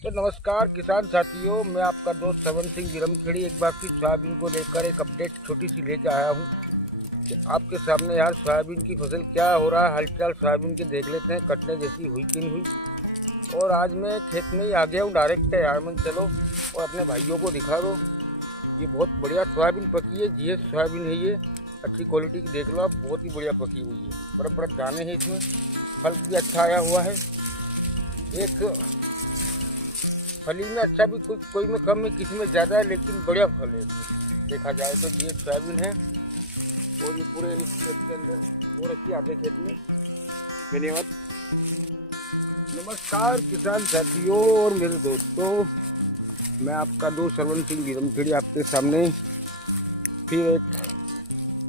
तो नमस्कार किसान साथियों, मैं आपका दोस्त श्रवण सिंह गिरमखेड़ी एक बार फिर सोयाबीन को लेकर एक अपडेट छोटी सी लेके आया हूँ कि आपके सामने यार सोयाबीन की फसल क्या हो रहा है, हालचाल सोयाबीन के देख लेते हैं, कटने जैसी हुई कि नहीं हुई। और आज मैं खेत में ही आ गया हूँ डायरेक्ट है यार, मन चलो और अपने भाइयों को दिखा दो। ये बहुत बढ़िया सोयाबीन पकी है, जीएस सोयाबीन है ये, अच्छी क्वालिटी की देख लो आप, बहुत ही बढ़िया पकी हुई है, बड़े बड़े दाने हैं इसमें, फल भी अच्छा आया हुआ है। एक फली में अच्छा भी कोई में कम है, किसी में ज़्यादा है, लेकिन बढ़िया फल है इसमें देखा जाए तो। ये सोयाबीन है और ये पूरे इस खेत के अंदर हो रखी है, आधे खेत में। धन्यवाद। नमस्कार किसान साथियों और मेरे दोस्तों, मैं आपका दोस्त श्रवण सिंह गिरमखेड़ी आपके सामने फिर एक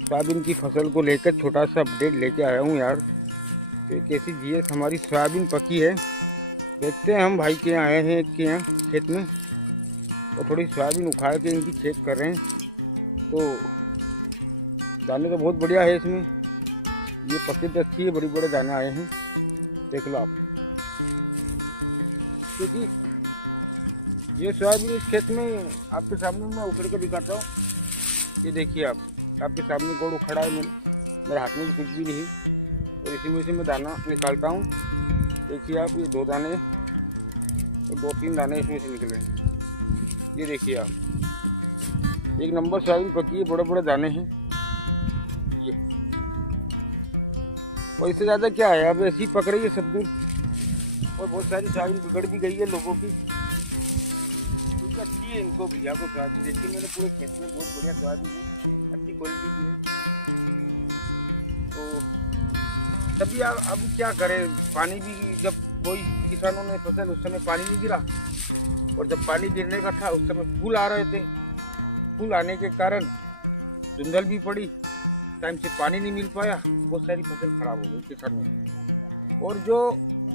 सोयाबीन की फसल को लेकर छोटा सा अपडेट लेके आया हूँ यार। तो कैसी जीएस हमारी सोयाबीन पकी है, देखते हैं। हम भाई के यहाँ आए हैं एक के यहाँ खेत में और थोड़ी सोयाबीन उखाड़ के इनकी चेक कर रहे हैं। तो दाने तो बहुत बढ़िया है इसमें, ये पकी तो अच्छी है, बड़े बड़े दाने आए हैं, देख लो आप। क्योंकि ये सोयाबीन इस खेत में आपके सामने मैं उखड़ के दिखाता हूँ। ये देखिए आप, आपके सामने गोड़ उखड़ा है मैंने, मेरे हाथ में कुछ भी नहीं, और इसी में से मैं दाना निकालता हूँ। देखिए आप, ये 2 दाने और 2-3 दाने इसमें से निकले हैं। ये देखिए आप, एक नंबर सोयाबीन पकी है, बड़े बड़े दाने हैं ये। और इससे ज़्यादा क्या है, अब ऐसी पक रही है सब दूर, और बहुत सारी सोयाबीन बिगड़ भी गई है लोगों की, क्योंकि अच्छी है इनको भैया को सोयाबीन। देखिए मैंने पूरे खेत में बहुत बढ़िया सोयाबीन है, अच्छी क्वालिटी की है। तो तभी अब क्या करें, पानी भी जब वही किसानों ने फसल उस समय पानी नहीं गिरा, और जब पानी गिरने का था उस समय फूल आ रहे थे, फूल आने के कारण धुंधल भी पड़ी, टाइम से पानी नहीं मिल पाया, बहुत सारी फसल खराब हो गई किसानों की। और जो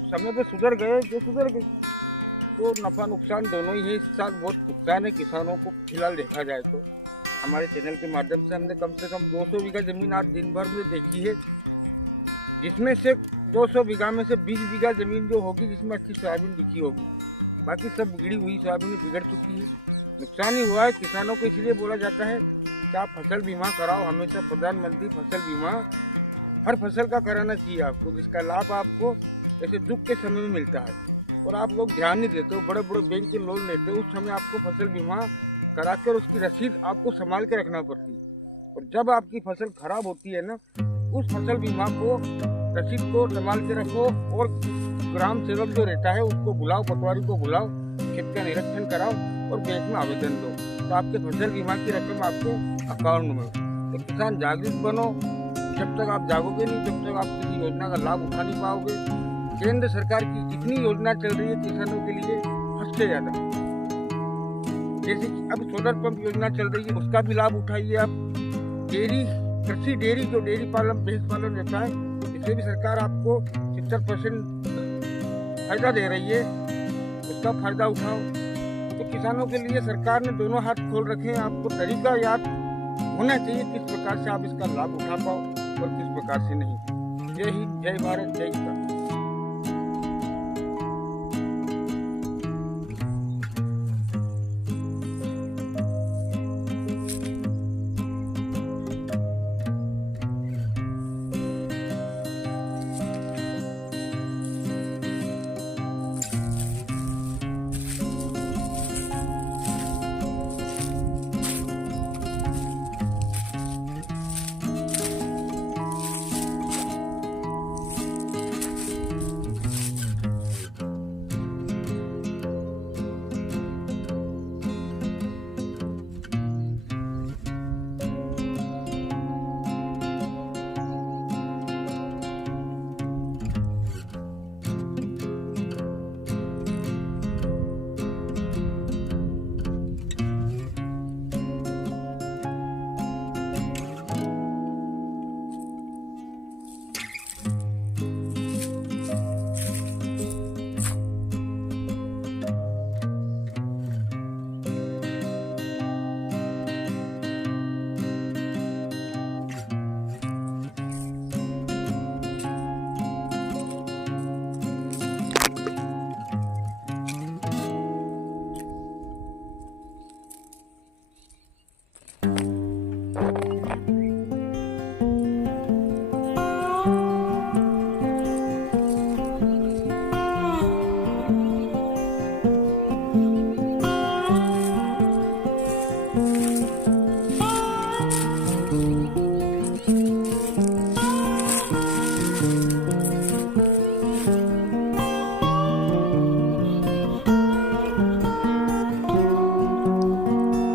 समय पे सुधर गए, जो सुधर गए, तो नफ़ा नुकसान दोनों ही है। इस साल बहुत नुकसान है किसानों को फिलहाल देखा जाए तो। हमारे चैनल के माध्यम से हमने कम से कम 200 बीघा जमीन आज दिन भर में देखी है, जिसमें से 200 बीघा में से 20 बीघा जमीन जो होगी जिसमें अच्छी सोयाबीन दिखी होगी, बाकी सब बिगड़ी हुई सोयाबीन बिगड़ चुकी है। नुकसान ही हुआ है किसानों को, इसलिए बोला जाता है कि आप फसल बीमा कराओ। हमेशा प्रधानमंत्री फसल बीमा हर फसल का कराना चाहिए आपको, जिसका लाभ आपको ऐसे दुख के समय में मिलता है। और आप लोग ध्यान नहीं देते हो, बड़े बड़े बैंक के लोन लेते हो, उस समय आपको फसल बीमा करा कर उसकी रसीद आपको संभाल के रखना पड़ती है। और जब आपकी फसल खराब होती है ना, उस फसल बीमा को रसीद को संभाल के रखो, और ग्राम सेवक जो रहता है उसको बुलाओ, पटवारी को बुलाओ, खेत का निरीक्षण कराओ और बैंक में आवेदन दो, तो आपके फसल बीमा की रकम आपको अकाउंट में। तो किसान जागरूक बनो, जब तक आप जागोगे नहीं तब तक आप किसी योजना का लाभ उठा नहीं पाओगे। केंद्र सरकार की इतनी योजना चल रही है किसानों के लिए हद से ज्यादा, जैसे कि अब सोलर पंप योजना चल रही है, उसका भी लाभ उठाइए आप। डेयरी कृषि डेयरी जो डेयरी पालन भैंस पालन रहता है, इससे भी सरकार आपको 70% फायदा दे रही है, उसका फायदा उठाओ। तो किसानों के लिए सरकार ने दोनों हाथ खोल रखे हैं, आपको तरीका याद होना चाहिए किस प्रकार से आप इसका लाभ उठा पाओ और किस प्रकार से नहीं। जय हिंद, जय भारत, जय किसान।